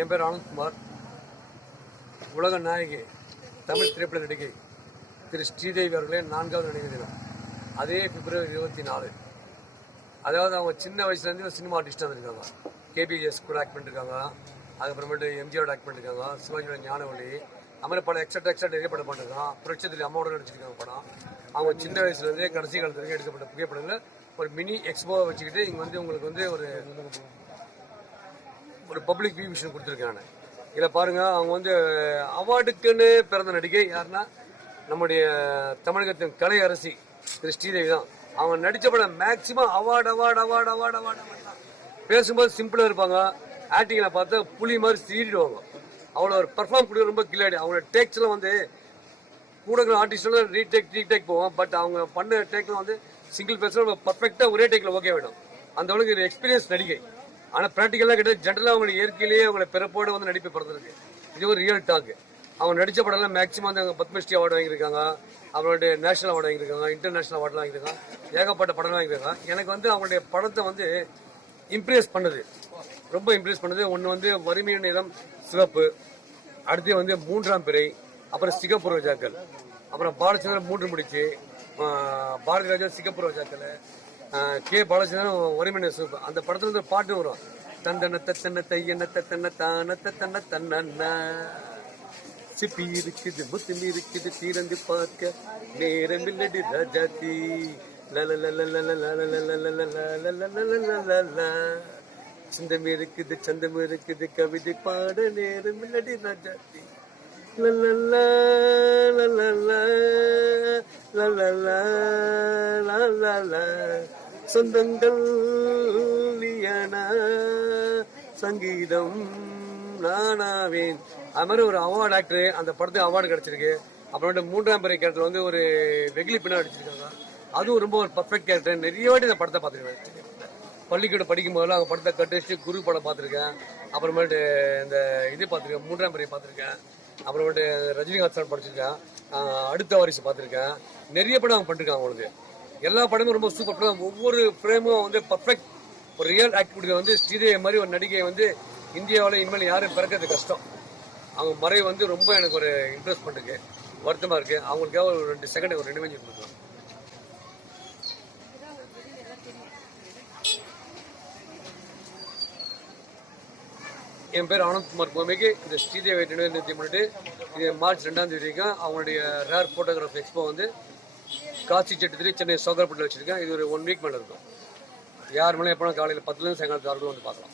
என் பேர் ஆனந்த்குமார். உலக நாயகி தமிழ் திரைப்பட நடிகை திரு ஸ்ரீதேவி அவர்களே 4வது நடிகை தினம். அதே பிப்ரவரி 24. அதாவது அவங்க சின்ன வயசுலேருந்து ஒரு சினிமா ஆர்டிஸ்டாக இருந்திருக்காங்க. கேபிஎஸ் கூட ஆக்ட் பண்ணிருக்காங்க, அதுக்கப்புறமேட்டு எம்ஜிஆர் ஆக்ட் பண்ணிருக்காங்க, சிவாஜியோட ஞானவழி, அதுமாதிரி படம் எக்ஸ்ட்ரா நிறைய படம் பண்ணிருக்காங்க. புரட்சத்தில் அம்மாவோட நடிச்சிருக்காங்க படம். அவங்க சின்ன வயசுலேருந்தே கடைசி காலத்து வரைக்கும் எடுக்கப்பட்ட புகைப்படங்கள் ஒரு மினி எக்ஸ்போவை வச்சுக்கிட்டு இங்கே வந்து உங்களுக்கு வந்து ஒரு பப்ளிக் வியூ கொடுத்துருக்காங்க. இதில் பாருங்கள், அவங்க வந்து அவார்டுக்குன்னு பிறந்த நடிகை யாருன்னா நம்முடைய தமிழகத்தின் கலை அரசி திரு ஸ்ரீதேவி தான். அவங்க நடித்த படம் மேக்சிமம் அவார்டு பேசும்போது சிம்பிளாக இருப்பாங்க. ஆக்டிங்கில் பார்த்தா புலி மாதிரி சீறிடுவாங்க. அவ்வளோ ஒரு பர்ஃபார்ம் கொடுக்க ரொம்ப கில்லாடி. அவங்களோட டேக்ஸ்லாம் வந்து கூட ஆர்டிஸ்டெல்லாம் ரீடேக் போவோம். பட் அவங்க பண்ண டேக்லாம் வந்து சிங்கிள் பேஸில் பர்ஃபெக்டாக ஒரே டேக்கில் ஓகே ஆகிடும். அந்த அளவுக்கு இது எக்ஸ்பீரியன்ஸ் நடிகை. ஆனால் ப்ராக்டிக்கலாக கிடையாது. ஜென்ரலாக அவங்களை இயற்கையிலேயே அவங்களை பிறப்போடு வந்து நடிப்பு பிறந்திருக்கு. இது ஒரு ரியல் டாக். அவங்க நடித்த படம்லாம் மேக்ஸிமம் வந்து அவங்க பத்மஸ்ரீ அவார்டு வாங்கியிருக்காங்க, அவங்களுடைய நேஷனல் அவார்டு வாங்கியிருக்காங்க, இன்டர்நேஷனல் அவார்டுலாம் வாங்கியிருக்காங்க, ஏகப்பட்ட படம் வாங்கியிருக்காங்க. எனக்கு வந்து அவங்களுடைய படத்தை வந்து இம்ப்ரெஸ் பண்ணுது, ரொம்ப இம்ப்ரெஸ் பண்ணுது. ஒன்று வந்து வறுமையின் நிறம் சிவப்பு, அடுத்து வந்து 3ஆம் பிறை, அப்புறம் சிகப்பு ரோஜாக்கள், அப்புறம் பாலச்சந்திரன் 3 முடிச்சு, பாரதி ராஜா சிகப்பு ரோஜாக்கள், கே பாலச்சந்திரன் வறுமையின் சிவப்பு. அந்த படத்துல வந்து பாட்டு வரும், தந்தன தத்தன தையன தத்தன தான தத்தன தன்ன சிப்பி இருக்குது புத்திமி இருக்குது தீரந்து பார்க்க நேரம் இல்லடி ராஜாத்தி சிந்தம் இருக்குது சந்தம் இருக்குது கவிதை பாட நேரம் இல்லடி ராஜாத்தி சொந்தங்கள் சங்கீதம் நானாவேன். அது மாதிரி ஒரு அவார்டு ஆக்டர் அந்த படத்துக்கு அவார்டு கிடைச்சிருக்கு. அப்புறம் 3ஆம் பிறை கேரக்டர் வந்து ஒரு வெகுளி பின்னா அடிச்சிருக்காங்க. அதுவும் ரொம்ப ஒரு பர்ஃபெக்ட் கேரக்டர். நிறைய வாட்டி இந்த படத்தை பார்த்துருக்கேன். பள்ளிக்கூட படிக்கும் போதெல்லாம் அவங்க படத்தை கட்டு குரு படம் பார்த்துருக்கேன். அப்புறமேட்டு இந்த இது பார்த்துருக்கேன், 3ஆம் பிறை பார்த்துருக்கேன். அப்புறமேட்டு ரஜினிகாந்த் சார் படிச்சிருக்கேன், அடுத்த வாரிசு பார்த்துருக்கேன். நிறைய படம் அவங்க பண்ணிருக்காங்க. அவங்களுக்கு எல்லா படமும் ரொம்ப சூப்பர் படம். ஒவ்வொரு ஃப்ரேமும் வந்து பர்ஃபெக்ட். ஒரு ரியல் ஆக்டிவிட்டி வந்து ஸ்ரீதேவி மாதிரி ஒரு நடிகை வந்து இந்தியாவில் இனிமேல் யாரும் பிறக்கிறது கஷ்டம். அவங்க மறைவு வந்து ரொம்ப எனக்கு ஒரு இன்ட்ரெஸ்ட் பண்ணிருக்கு, வருத்தமாக இருக்கு. அவங்களுக்காக ஒரு 2 செகண்ட் ஒரு நினைவஞ்சல் கொடுக்கலாம். என் பேர் ஆனந்த்குமார். பூமிக்கு இந்த ஸ்ரீதேவி நினைவு முன்னிட்டு இது மார்ச் 2ஆம் தேதி வரைக்கும் அவங்களுடைய ரேர் ஃபோட்டோகிராஃப் எக்ஸ்போ வந்து காசி செட்டுத்திரி சென்னை சோகர்பட்டில் வச்சுருக்கேன். இது ஒரு 1 வீக் மேலே இருக்கும். யார் மேலே எப்போனா காலையில் 10லேருந்து சாயங்காலத்து 6 வந்து பார்க்கலாம்.